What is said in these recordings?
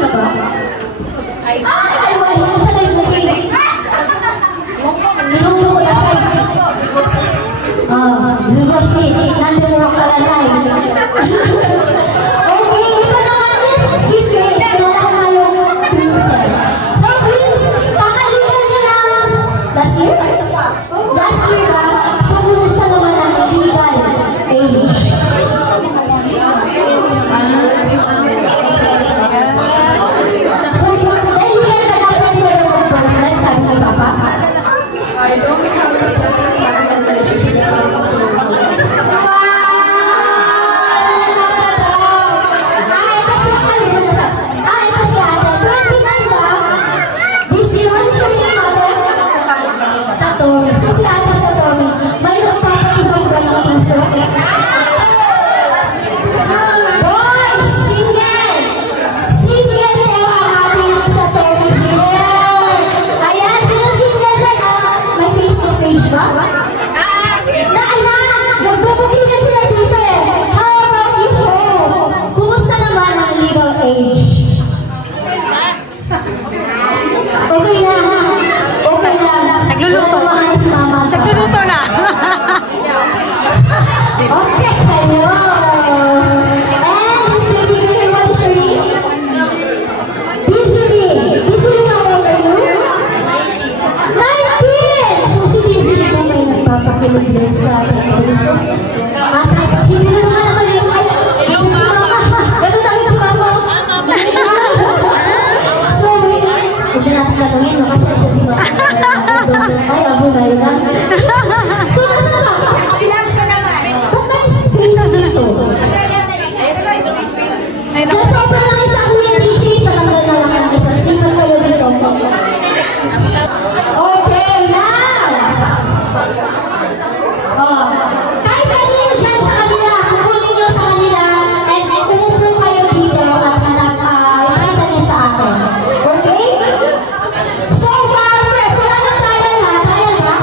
ka ba? Ay, sa live mo kayo. Nilong ko na sa Zuboshi, nandun mo ka na live. Okay, ito naman is si Faye. Kilala ko nga yung Prince. So, Prince, kakalitan niya lang last year? Last year ka, so kumusta naman ang legal age? So, dahil yan ka dapat din na yung boyfriend, sabi ni Papa? I don't have a relationship. Okay, hello. And this lady here, what is your name? Desiree. Desiree, how old are you? 19! So si Desiree na may nagpapakilig din sa ating puso. Hindi na naman ako yung si Mama. Ganun tayo si Mama. So wait, huwag na natin tanongin, kasi siya si Mama. Ay, abo na yun na. So nasa na ba? Just open lang isa kuya DJ, palanggan na lang ang isa. Simple kayo dito. Okay, now! Kahit ano yung dyan sa kanila, kukunin nyo sa kanila, and umupo kayo dito at ipakita nyo sa akin. Okay? So far, first, wala nang trial ha? Trial ba?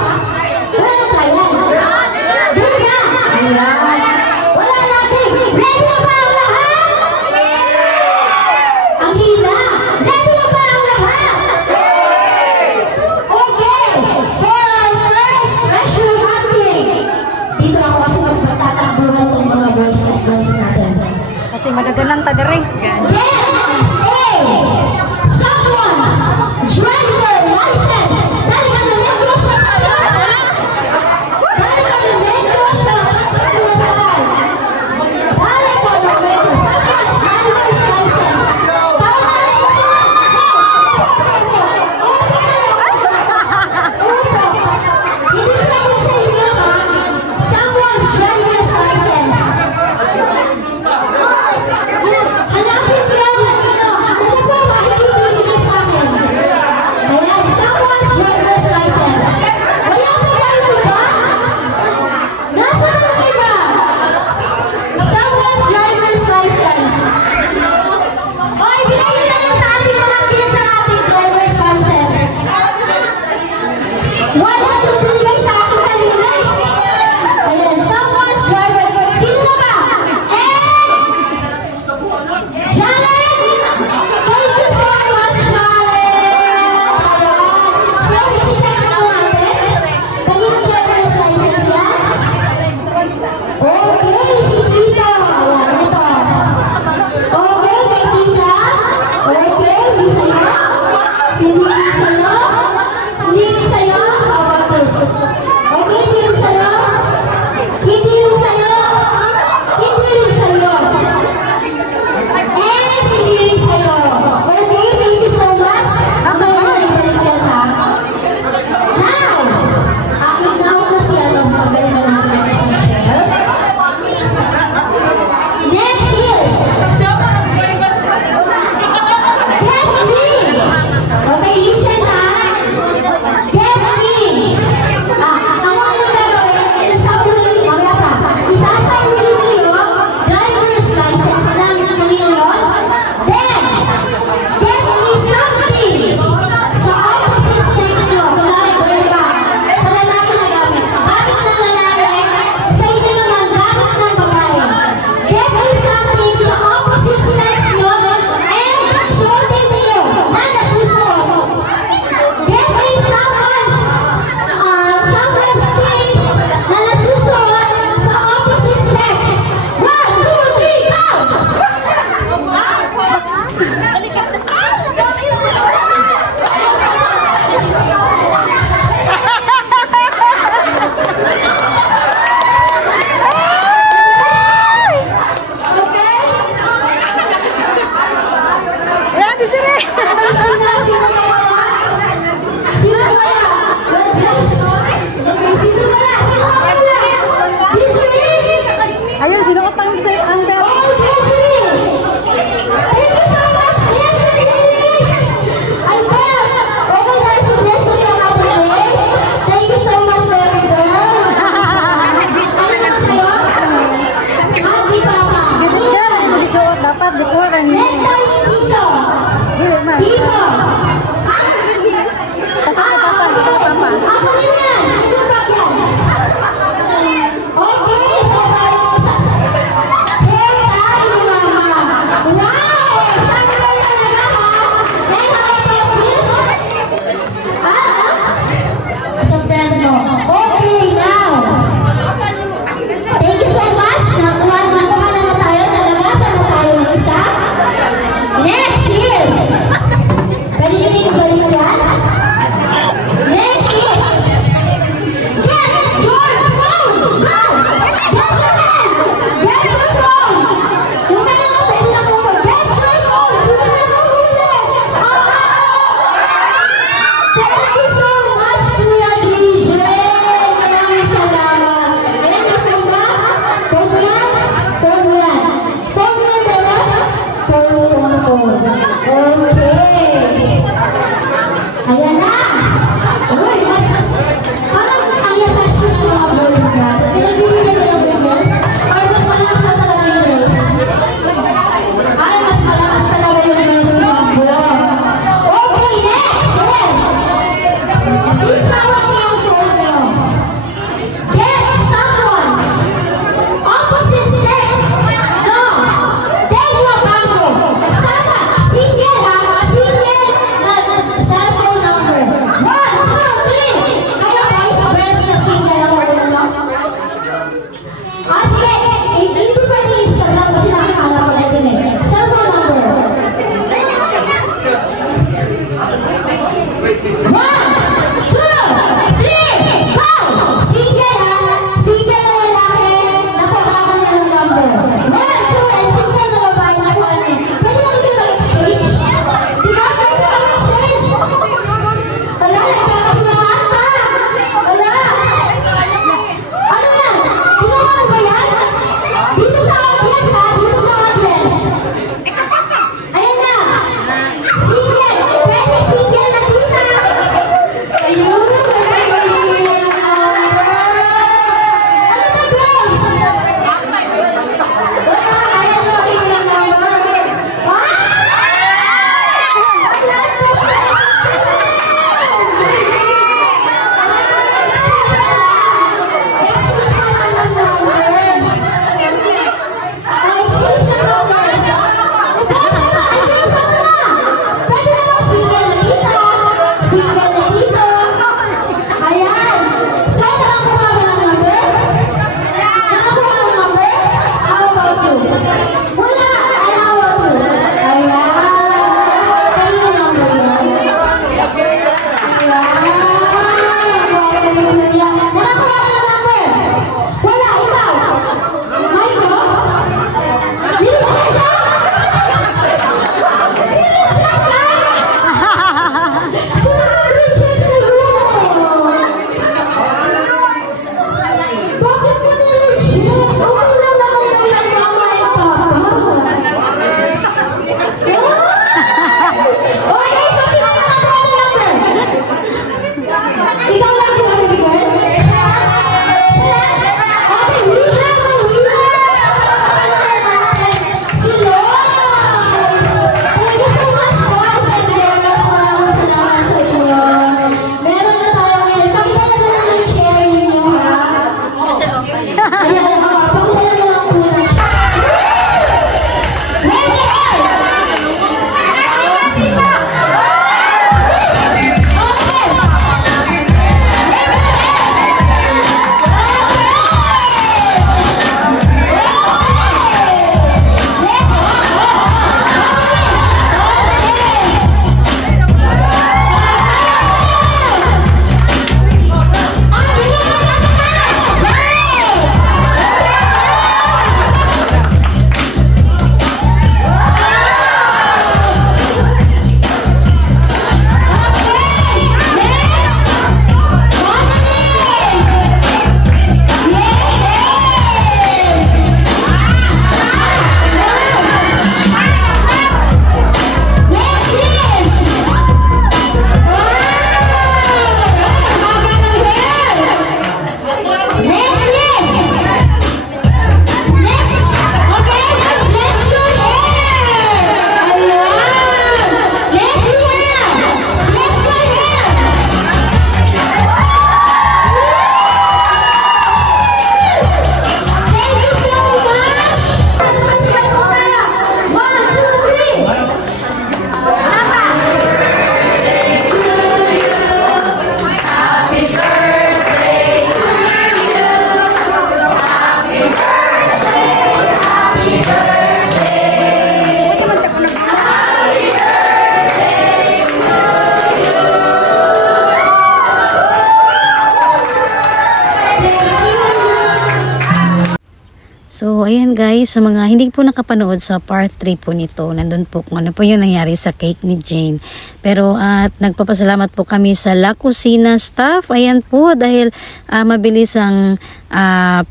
ayan guys, sa mga hindi po nakapanood sa part 3 po nito, nandun po kung ano po yung nangyari sa cake ni Jane. Pero at nagpapasalamat po kami sa La Cocina staff, ayan po, dahil mabilis ang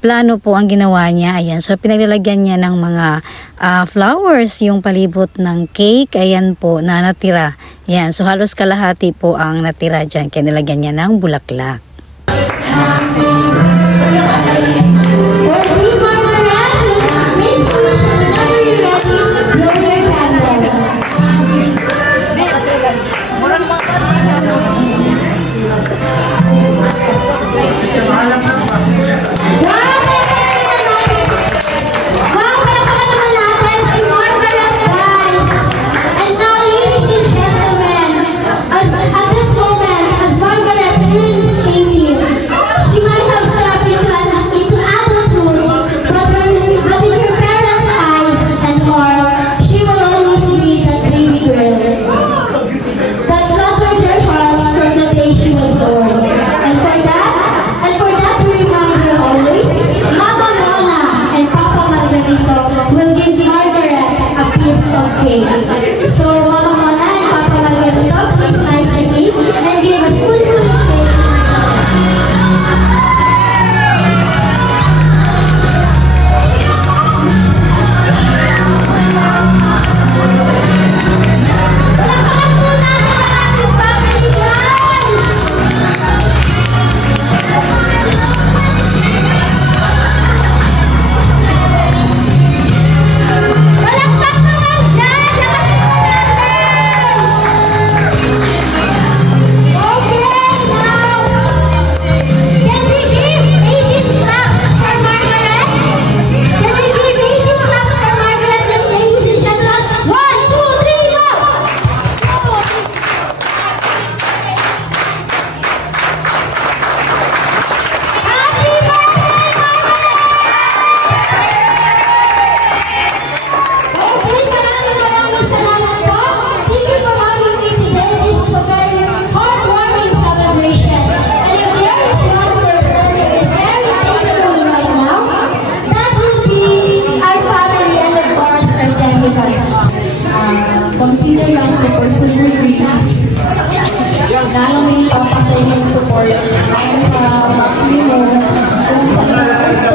plano po ang ginawa niya. Ayan, so pinaglalagyan niya ng mga flowers yung palibot ng cake, ayan po, na natira. Ayan, so halos kalahati po ang natira dyan, kaya nilagyan niya ng bulaklak. Continue lang to pursue your dreams. Lalo may papasay ng support sa background mo kung sa gusto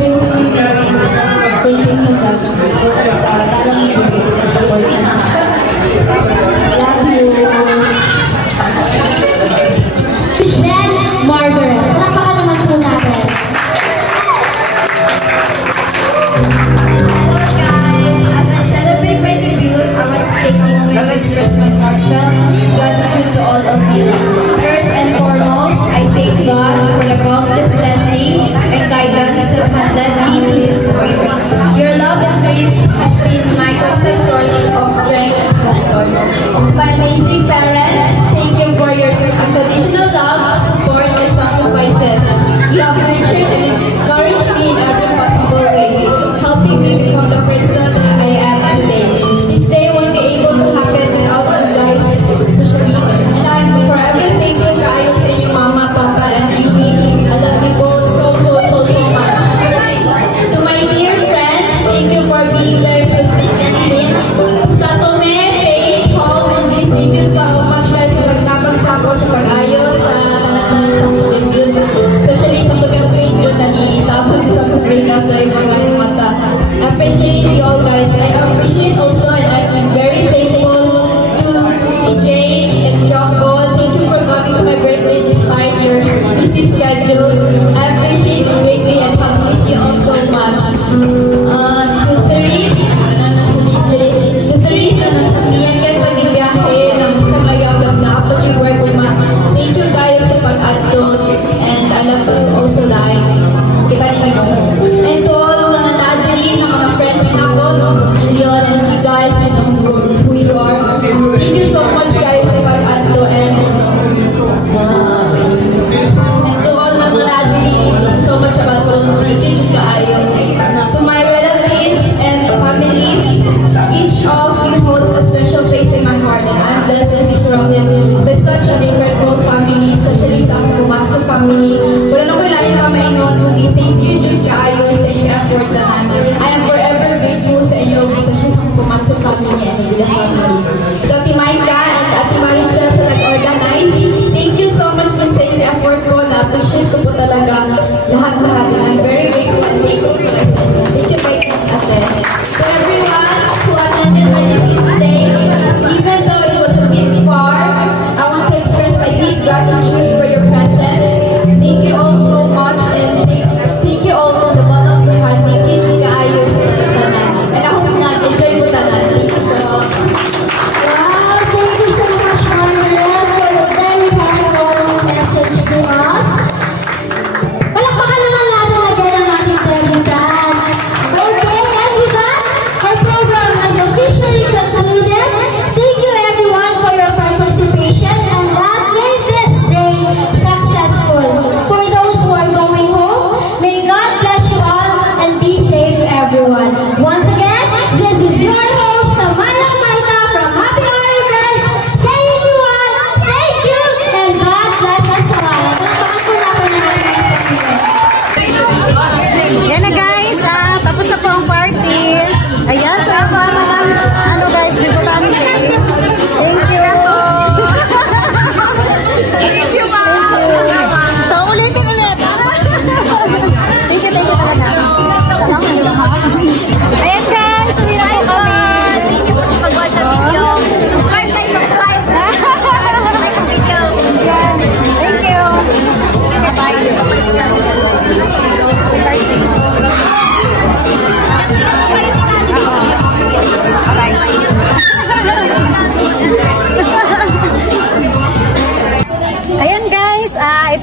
things taking you down sa dalang bigay ng support. Love you. Jen Margaret. Napaka naman po natin. Take a moment to express my heartfelt gratitude to all of you. First and foremost, I thank God for the countless blessings and guidance that have led me to this point. Your love and grace has been my constant source of strength and comfort. My amazing parents, thank you for your unconditional love, support, and sacrifices. You have nurtured and encouraged me in every possible way, helping me become the person I am today. This day won't be able to happen without you guys, especially, and I'm forever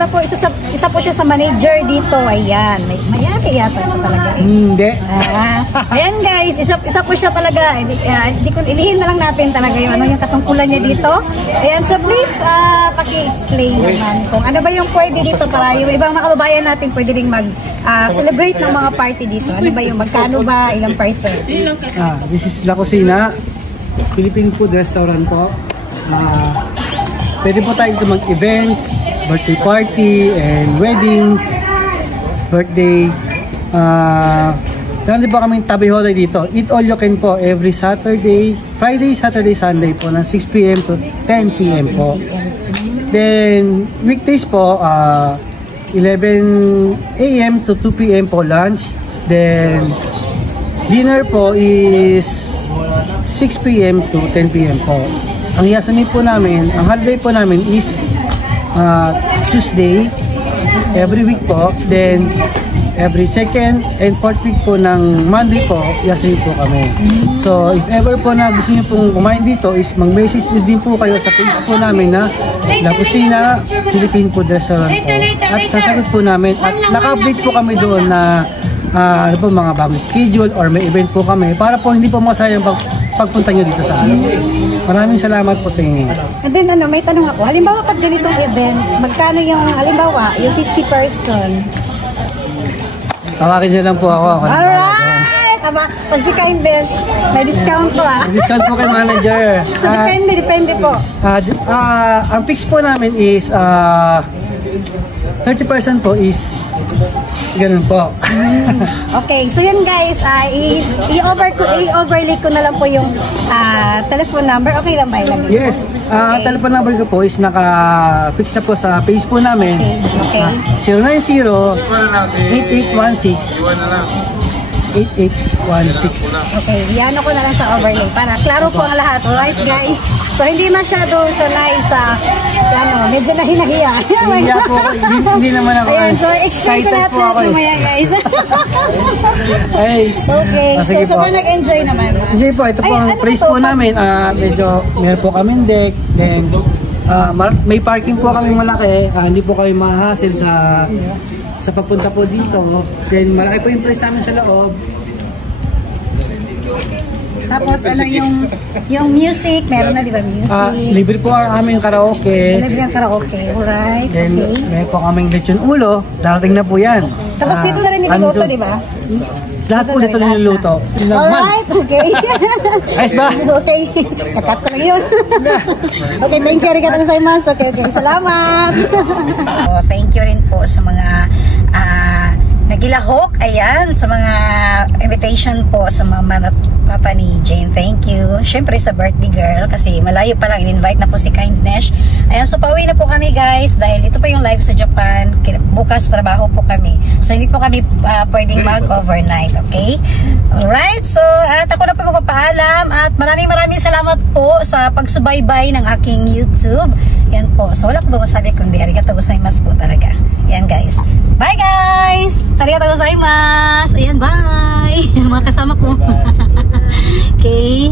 po, isa po siya sa manager dito. Ayan. Mayari yata ito talaga. Hindi. Ayan guys, isa po siya talaga. Ilihin na lang natin talaga yung katungkulan niya dito. Ayan, so please, paki-explain naman kung ano ba yung pwede dito para yung ibang mga kababayan natin pwede rin mag-celebrate ng mga party dito. Ano ba yung magkano ba, ilang percent? This is La Cocina, Philippine food restaurant po. Pwede po tayo dito mag-events, birthday party, and weddings, birthday. Meron din po kaming tabi holiday dito. Eat all you can po every Saturday, Friday, Saturday, Sunday po ng 6 p.m. to 10 p.m. po. Then, weekdays po, 11 a.m. to 2 p.m. po lunch. Then, dinner po is 6 p.m. to 10 p.m. po. Ang yasamin po namin, ang holiday po namin is Tuesday, every week po. Then, every second and fourth week po ng Monday po, yasamin po kami. So, if ever po na gusto niyo pong kumain dito, is mag-message din po kayo sa page po namin na La Cocina, Philippine Food Restaurant po. At sasagot po namin. At naka-update po kami doon na ano po, mga bagong schedule or may event po kami para po hindi po masayang pagpunta nyo dito sa amin. Maraming salamat po sa inyo. And then may tanong ako, halimbawa pag ganitong event, magkano yung, halimbawa, yung 50 person? Tawagin nyo lang po ako. Alright! Pag si Kindesh, may discount to Discount po kay manager. So depende po. Ang fix po namin is 30% po is ganun po. Okay, so yun guys, i-overlay ko na lang po yung telephone number. Okay lang ba ilagay? Yes, telephone number ko po is naka-fix na po sa page po namin. Okay. 090-8816-8816. Okay, iano ko na lang sa overlay para klaro po ang lahat. Alright guys? So hindi masyado sanay sa medyo nahinahiya. Hindi naman ako. Ayan, so explain ko lahat mamaya guys. Okay, so sobrang nag-enjoy naman. Enjoy po, ito po ang place po namin. Medyo meron po kaming deck. Then, may parking po kami malaki. Hindi po kami mahahassle sa papunta po dito. Then malaki po yung place namin sa loob. Tapos yung music, meron na di ba music? Libre po ang aming karaoke. Libre ang karaoke, alright. Then meron po kaming lechon ulo. Darating na po yan. Tapos dito na rin niluluto, di ba? Lahat po dito niluluto. Alright, okay. Ayos ba? Okay. Nakat ko lang yun. Okay, thank you. Arigatou gozaimasu. Okay, salamat. Thank you rin po sa mga nagilahok. Ayan, sa mga invitation po sa mama at papa ni Jane. Thank you. Siyempre sa birthday girl kasi malayo pa lang. In-invite na po si Kindness. Ayan, so pauwi na po kami guys dahil ito po yung live sa Japan. Bukas trabaho po kami. So hindi po kami pwedeng mag-overnight. Okay? Alright. So at ako na po magpapaalam at maraming salamat po sa pagsubaybay ng aking YouTube. Yan po. So wala ko ba masabi kundi arigatou gozaimasu po talaga. Yan guys. Bye guys! Arigatou gozaimasu! Ayan, bye! Mga kasama ko. Okay.